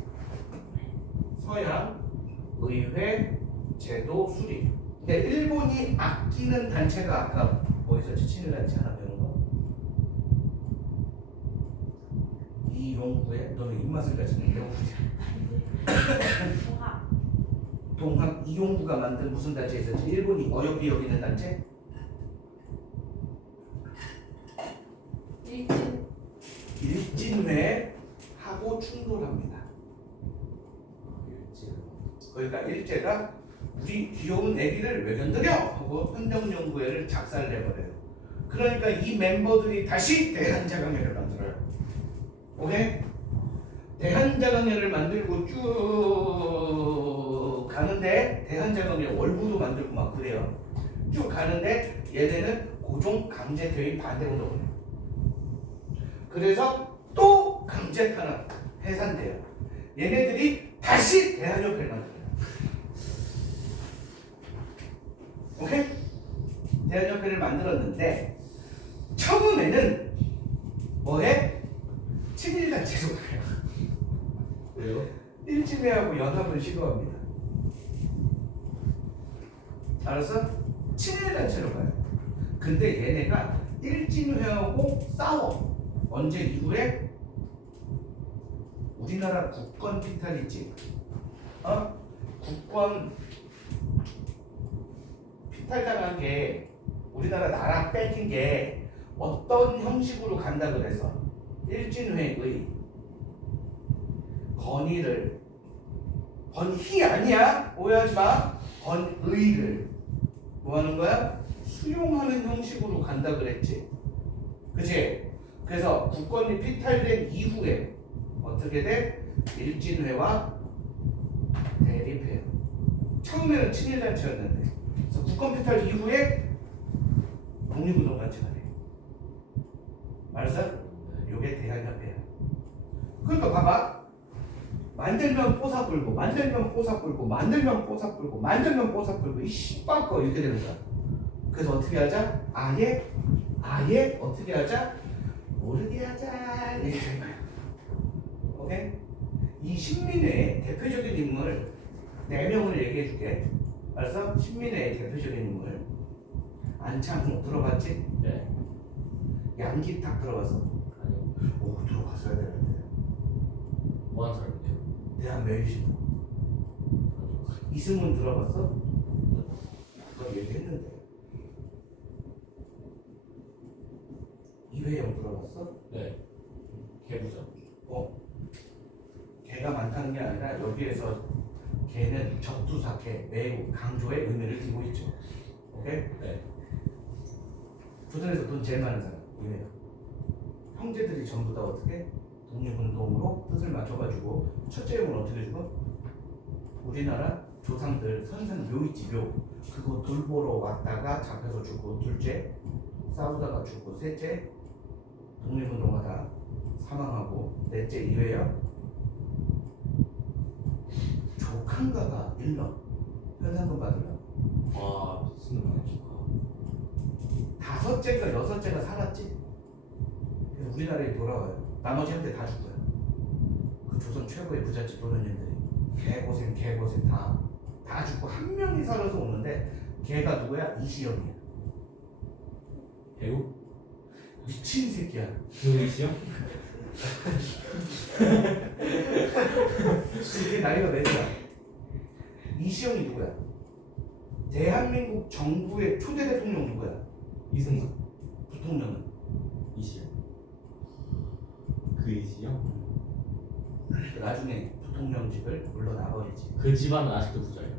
서양 의회 제도 수립. 근데 일본이 아끼는 단체가 아까 뭐 있었지? 친일 단체 하나 배운 거. 이용구의 너는 입맛을 가지는 배우지. 동학. 동학 이용구가 만든 무슨 단체 있었지? 일본이 어여삐 여기는 단체? 일진회하고 충돌합니다. 그러니까 일제가 우리 귀여운 애기를 왜 건드려? 하고 헌정연구회를 작살을 내버려요. 그러니까 이 멤버들이 다시 대한자강회를 만들어요. 오케이? 대한자강회를 만들고 쭉 가는데 대한자강회 월부도 만들고 막 그래요. 쭉 가는데 얘네는 고종 강제 퇴임 반대 운동을 해요. 그래서 또 강제 탄압 해산돼요. 얘네들이 다시 대한협회를 만들어요. 오케이? 대한협회를 만들었는데 처음에는 뭐해? 친일단체로 가요. 왜요? 일진회하고 연합을 시도합니다. 알았어? 친일단체로 가요. 근데 얘네가 일진회하고 싸워. 언제 이후에? 우리나라 국권 피탈이지. 국권 피탈당한 게 우리나라 나라 뺏긴 게 어떤 형식으로 간다 그래서 일진회의 건의를 건희 아니야 오해하지 마 건의를 뭐 하는 거야 수용하는 형식으로 간다 그랬지 그치 그래서 국권이 피탈된 이후에 어떻게 돼 일진회와 대립해요 처음에는 친일단체였는데 그래서 국권 피탈 이후에 독립운동단체가 돼 알았어? 요게 대한협회야 그러니까 봐봐 만들면 뽀사 불고 만들면 뽀사 불고 만들면 뽀사 불고 만들면 뽀사 불고 이 씨발거 이렇게 되는 거야 그래서 어떻게 하자? 아예 어떻게 하자? 모르게 하자 이렇게 되는 거야 오케이? 이 신민회의 대표적인 인물 4명을 얘기해 줄게 알았어? 신민회의 대표적인 인물 안창호 들어봤지? 네. 양기탁 들어봤어? 아니요. 오 들어봤어야 되는데 뭐하는 사람인데요? 대한매일신문 이승문 들어봤어? 그거 얘기했는데 이회영 들어봤어? 네. 개부죠. 개가 많다는 게 아니라 여기에서 개는 적두사개 매우 강조의 의미를 띠고 있죠 오케이? 네. 조선에서 돈 제일 많은 사람 이회영 형제들이 전부 다 어떻게? 독립운동으로 뜻을 맞춰가지고 첫째 형은 어떻게 죽어? 우리나라 조상들 선산 묘 있지 묘 그거 돌보러 왔다가 잡혀서 죽고 둘째 싸우다가 죽고 셋째 독립운동하다 사망하고 넷째 이회영 조칸가가 일러 현상금 받으려고 와 미친놈이네. 다섯째가 여섯째가 살았지 그래서 우리나라에 돌아와요 나머지 형제 다 죽어요 그 조선 최고의 부잣집 도련님들이 개고생 다 죽고 한 명이 살아서 오는데 걔가 누구야? 이시영이야 배우? 미친 새끼야 배우이시요? 이게 나이가 몇이야? 이시영이 누구야? 대한민국 정부의 초대 대통령 누구야? 이승만. 부통령은 이시요. 그 이시요? 나중에 부통령직을 물러나버리지 그 집안은 아직도 부자예요.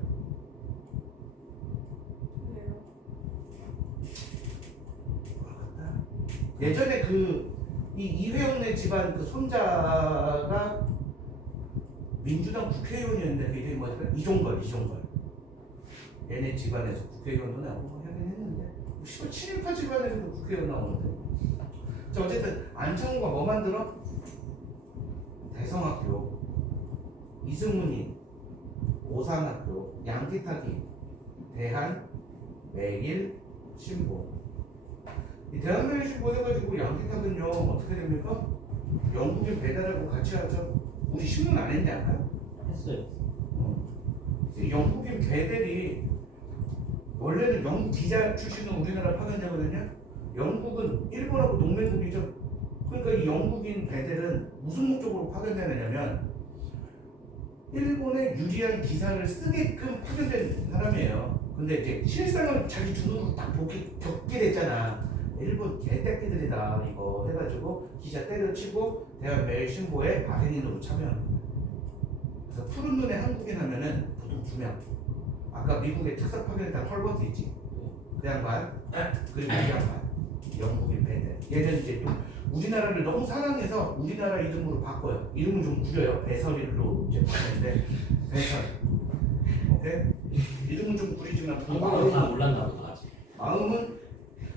왜요? 모르겠다. 예전에 이 이회영네 집안 그 손자가 민주당 국회의원이었는데 그게 뭐였더라? 이종걸 얘네 집안에서 국회의원도 나오고 하긴 했는데 씨발 친일파 집안에서도 국회의원 나오는데 자 어쨌든 안창호가 뭐 만들어? 대성학교 이승훈이 오산학교 양기탁이 대한 매일 신보 이 대한매일신보 해가지고 양기탁은요 어떻게 됩니까? 영국인 배달하고 같이 하죠. 우리 신문 안 했는데 알아요? 했어요. 이제 영국인 배달이 원래는 영국 기자 출신은 우리나라 파견자거든요. 영국은 일본하고 동맹국이죠. 그러니까 이 영국인 배달은 무슨 목적으로 파견되느냐면 일본에 유리한 기사를 쓰게끔 파견된 사람이에요. 근데 이제 실상은 자기 두 눈으로 딱 겪게 됐잖아. 일본 개떼끼들이다 이거 해가지고 기자 때려치고 대한매일신보에 발행인으로 참여합니다. 그래서 푸른 눈의 한국인 하면은 보통 2명 아까 미국의 특사 파견했던 헐버트 있지? 그 양반 그리고 이 양반 영국인 배들 얘는 이제 또 우리나라를 너무 사랑해서 우리나라 이름으로 바꿔요. 이름은 좀 구려요. 배설이로 이제 바꿨는데 배설. 오케이? 이름은 좀 구리지만 그 한국어로 다 몰랐나 보다 아직. 마음은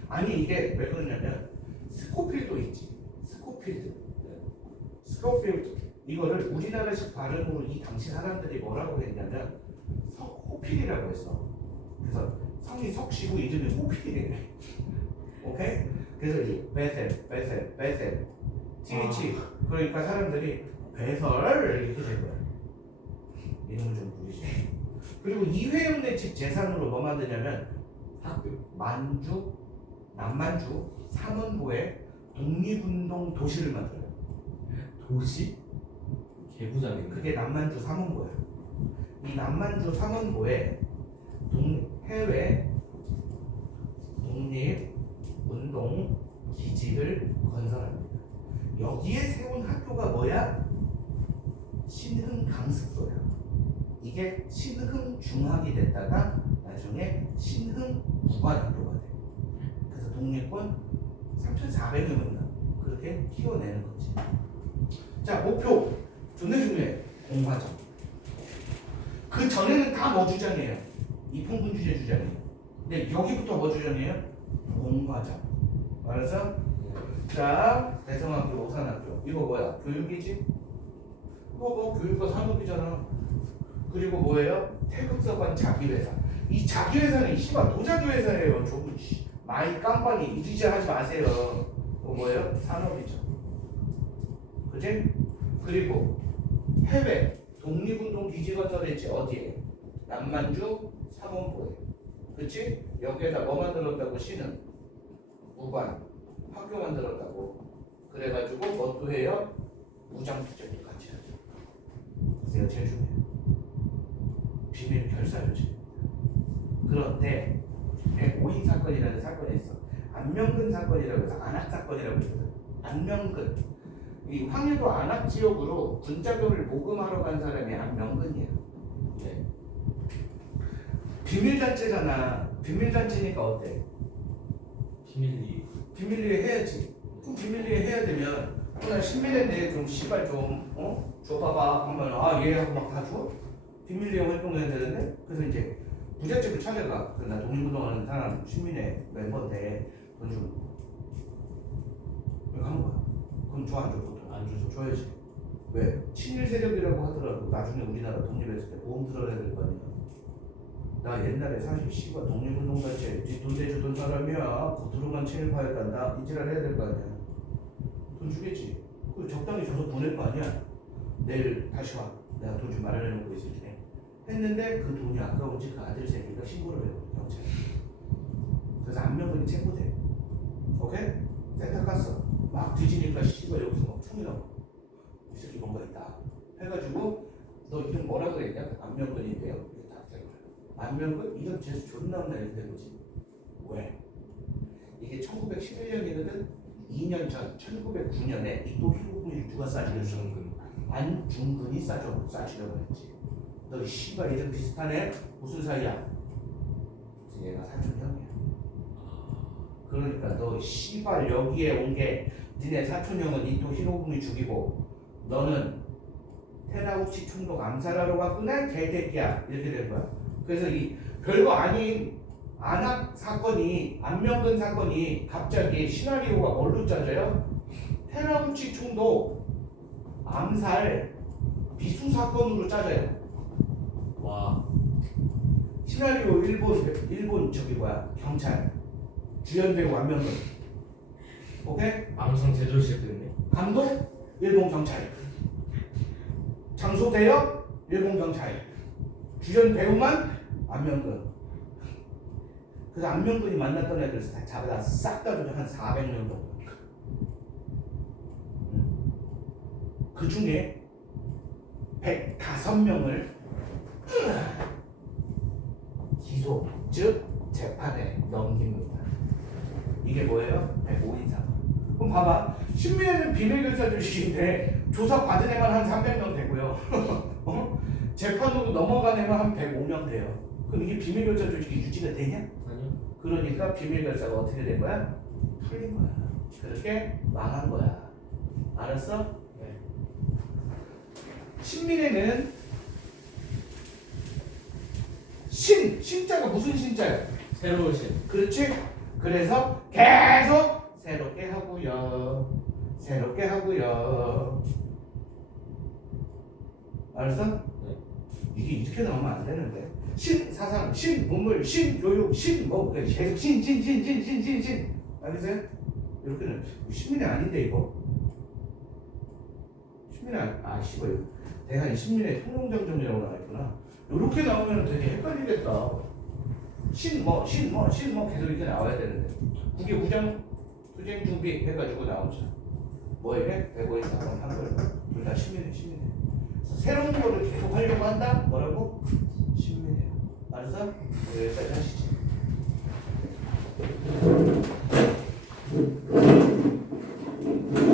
아니 이게 왜 그러냐면 스코필도 있지. 스코필드. 스코필드. 이거를 우리나라식 발음으로 이 당시 사람들이 뭐라고 했냐면 석호필이라고 했어. 그래서 성이 석씨고 이름이 호필이래. 오케이? 그래서 이 베셀, TH 그러니까 사람들이 배설 이렇게 된 거야. 이름은 좀 부르지. 그리고 이회영네 집 재산으로 뭐 만드냐면 학교. 만주, 남만주, 삼원보에 독립운동 도시를 만들어요. 도시? 개부장이네. 그게 남만주 삼원보야. 이 남만주 삼원보에 해외 독립운동 기지를 건설합니다. 여기에 세운 학교가 뭐야? 신흥강습소야. 이게 신흥중학이 됐다가 나중에 신흥무관학교가 돼. 그래서 독립군 3,400여 명이나 그렇게 키워내는 거지. 자, 목표 존나 중요해. 공화정. 그 전에는 다 뭐 주장이에요? 이평균 주제 주장이에요. 근데 여기부터 뭐 주장이에요? 공화정. 알았어? 자, 대성학교, 오산학교. 이거 뭐야? 교육이지? 뭐 교육과 산업이잖아. 그리고 뭐예요? 태극서관 자기회사. 이 자기회사는 씨발 도자기회사예요. 좀 마이 깜빵이 이리저 하지 마세요. 뭐예요? 산업이죠. 그지? 그리고 해외 독립운동 기지 건설했지. 어디에? 남만주 삼원포에. 그치? 여기에다 뭐 만들었다고? 시는 무관 학교 만들었다고. 그래가지고 뭣도 해요? 무장투쟁도 같이 하죠. 그래서 제일 중요해요. 비밀 결사조직. 그런데 105인 사건이라는 사건이 있어. 안명근 사건이라고 해서 안학 사건이라고 했거든. 안명근. 이 황해도 안학 지역으로 군자금을 모금하러 간 사람이 안명근이야. 네. 비밀단체잖아. 비밀단체니까 어때? 비밀리. 비밀리에 해야지. 그럼 비밀리에 해야 되면 나 신민인데 좀 씨발 좀 줘봐봐 하면 예 하고 막 다 줘? 비밀리에 활동해야 되는데 그래서 이제 부잣집을 찾아가. 그래서 나 독립운동하는 사람 신민의 멤버인데 돈 좀 이거 하는 거야. 그럼 줘 안 줘? 보통 안 주죠. 줘야지. 왜? 친일 세력이라고 하더라도 나중에 우리나라 독립했을 때 보험 들어야 될 거 아니야. 나 옛날에 사실 씨발 독립운동단체 돈 대주던 사람이야. 겉으로만 친일파였단다. 이지랄 해야 될 거 아니야. 돈 주겠지. 그 적당히 줘서 보낼 거 아니야. 내일 다시 와. 내가 돈 좀 마련해 놓고 있을게. 했는데 그 돈이 아까운지 그 아들 새끼가 신고를 해요. 경찰에. 그래서 안명근이 체포돼. 오케이? 센터 갔어. 막 뒤지니까 씨발 여기서 막 총이 나와. 이 새끼 뭔가 있다. 해가지고 너 이름 뭐라 그랬냐? 안명근인데요. 이게 딱 된 거야. 안명근 이름 재수 존나 없나 이렇게 된 거지. 왜? 이게 1911년이거든. 2년 전 1909년에 이또 히로부미를 누가 싸지겠어? 안중근이 싸주려고 했지. 너 씨발 이름 비슷하네? 무슨 사이야? 얘가 사촌 형이야. 그러니까 너 씨발 여기에 온 게 니네 사촌 형은 이또 히로부미 죽이고 너는 테라우치 총독 암살하러 왔구나 개새끼야 이렇게 된 거야. 그래서 이 별거 아닌 안학 사건이 안명근 사건이 갑자기 시나리오가 뭘로 짜져요? 테라우치 총독 암살 미수 사건으로 짜져요. 와. 시나리오 일본 저기 뭐야 경찰 주연 배우 안명근. 오케이? 방송 제대로 시작됐네. 감독 일본 경찰. 장소 대여 일본 경찰. 주연 배우만 안명근. 그래서 안명근이 만났던 애들 잡아다 싹 다 조져 한 400명 정도. 그 중에 105명을 기소, 즉 재판에 넘깁니다. 이게 뭐예요? 105인 사건. 그럼 봐봐. 신민회는 비밀결사조직인데 조사 받은 애만 한 300명 되고요. 재판으로 넘어간 애만 한 105명 돼요. 그럼 이게 비밀결사 조직이 유지가 되냐? 아니요. 그러니까 비밀결사가 어떻게 된 거야? 풀린 거야. 그렇게 망한 거야. 알았어? 네. 신민회는 신자가 무슨 신자야? 새로운 신. 그렇지? 그래서 계속 새롭게 하고요. 새롭게 하고요. 알았어? 네. 이게 이렇게 나오면 안 되는데. 신사상, 신문물, 신교육, 신뭐 계속 신. 알겠어요? 이렇게는 신민회 아닌데 이거. 신민회 씨발 대한 신민회 통용장점이라고 나와있구나. 이렇게 나오면 되게 헷갈리겠다. 신뭐 계속 이렇게 나와야 되는데. 국외 구장 투쟁 준비 해가지고 나오죠. 뭐에게? 대고에서 한 걸. 둘 다 신민회. 그래서 새로운 거를 계속 하려고 한다? 뭐라고? 신민회. 알았어? 여기까지 하시지.